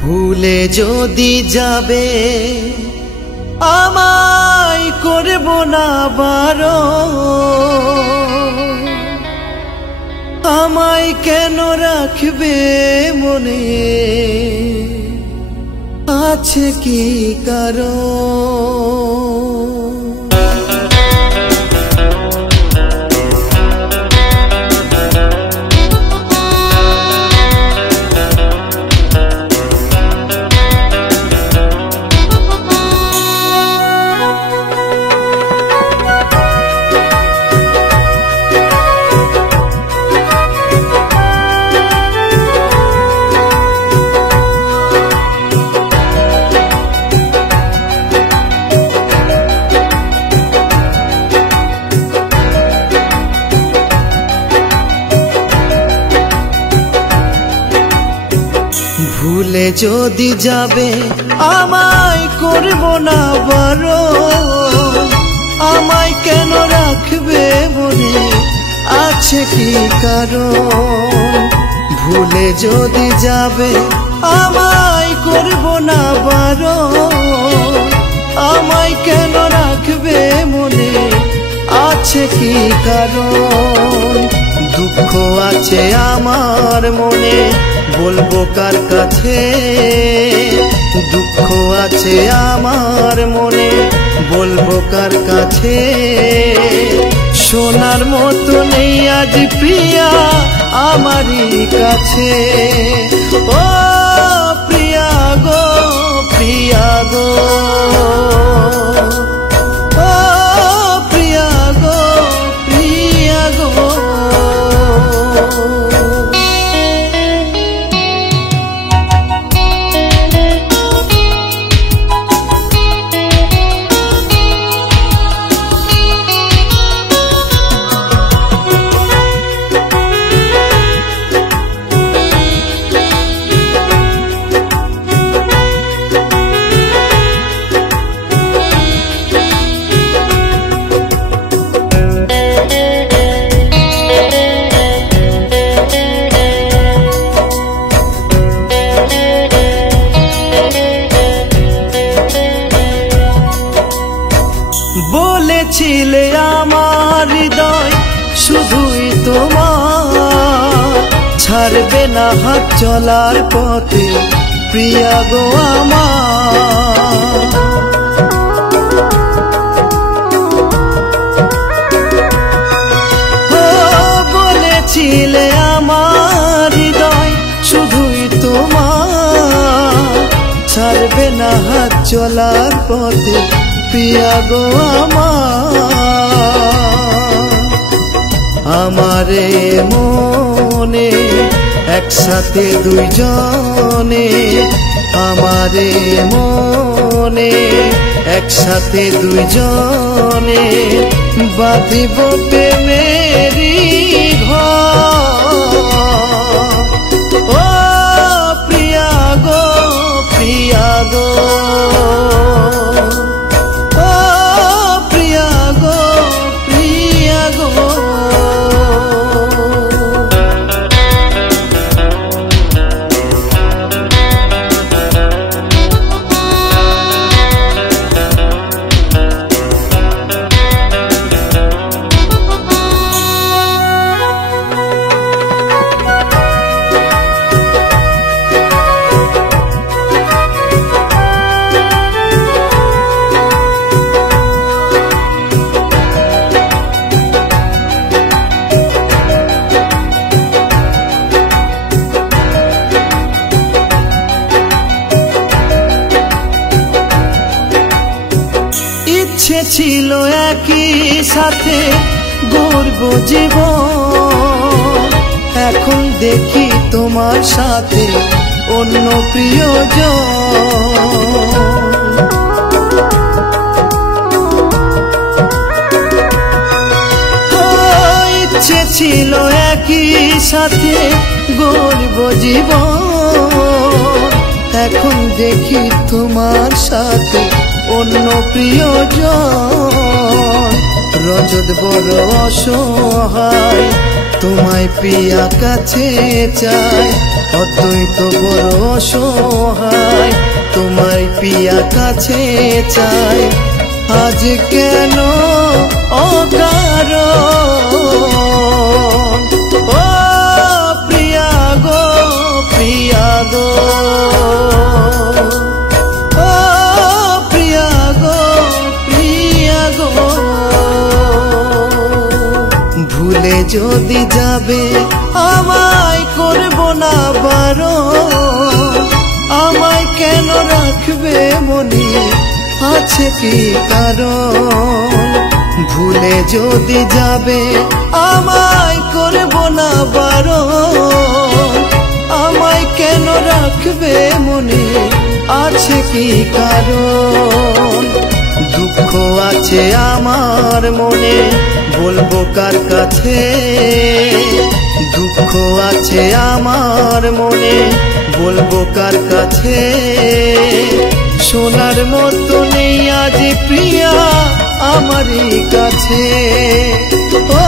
ভুলে যদি যাবে আমায় করব না বারণ, আমায় কেন রাখবে মনে, আছে কি কারণ? ভুলে যদি যাবে আমায় করব না বারণ, আমায় কেন রাখবে মনে, আছে কি কারণ? ভুলে যদি যাবে আমায় করব না বারণ, আমায় কেন রাখবে মনে, আছে কি কারণ? দুঃখ আছে আমার মনে, বলবো কার কাছে? দুঃখ আছে আমার মনে, বলবো কার কাছে? শোনার মতো নেই আজ প্রিয়া আমারই কাছে। ও প্রিয়া গো, প্রিয়া গো, ও প্রিয়া গো, প্রিয়া গো। বলেছিলে আমার হৃদয় শুধুই তোমার, ছাড়বে না হাত চলার পথে প্রিয়া গো আমার। বলেছিলে আমার হৃদয় শুধুই তোমার, ছাড়বে না হাত চলার পথে প্রিয়া গো আমার। আমারে মনে একসাথে দুইজনে, আমারে মনে একসাথে দুইজনে, বাঁধিব প্রেমেরই ঘর। ও প্রিয়া গো, প্রিয়া গো, ইচ্ছে ছিল একই সাথে গড়ব জীবন, এখন দেখি তোমার সাথে অন্য প্রিয়জন। ইচ্ছে ছিল একই সাথে গড়ব জীবন, এখন দেখি তোমার সাথে অন্য প্রিয়জন। রজত বড় অসহায়, তোমায় প্রিয়া কাছে চায়, অদ্বৈত বড় অসহায় তোমায় পিয়া কাছে চাই আজ কেন অকারণ ও প্রিয়া গো প্রিয়া গো ও প্রিয়া গো প্রিয়া গো ভুলে যদি যাবে আমায় করব না বারণ আমায় কেন রাখবে মনে আছে কি কারণ ভুলে যদি যাবে আমায় করব না বারণ আমায় কেন রাখবে মনে আছে কি কারণ দুঃখ আছে আমার মনে বলবো কার কাছে দুঃখ আছে আমার মনে বলবো কার কাছে শোনার মতো নেই আজ প্রিয়া আমারই কাছে ও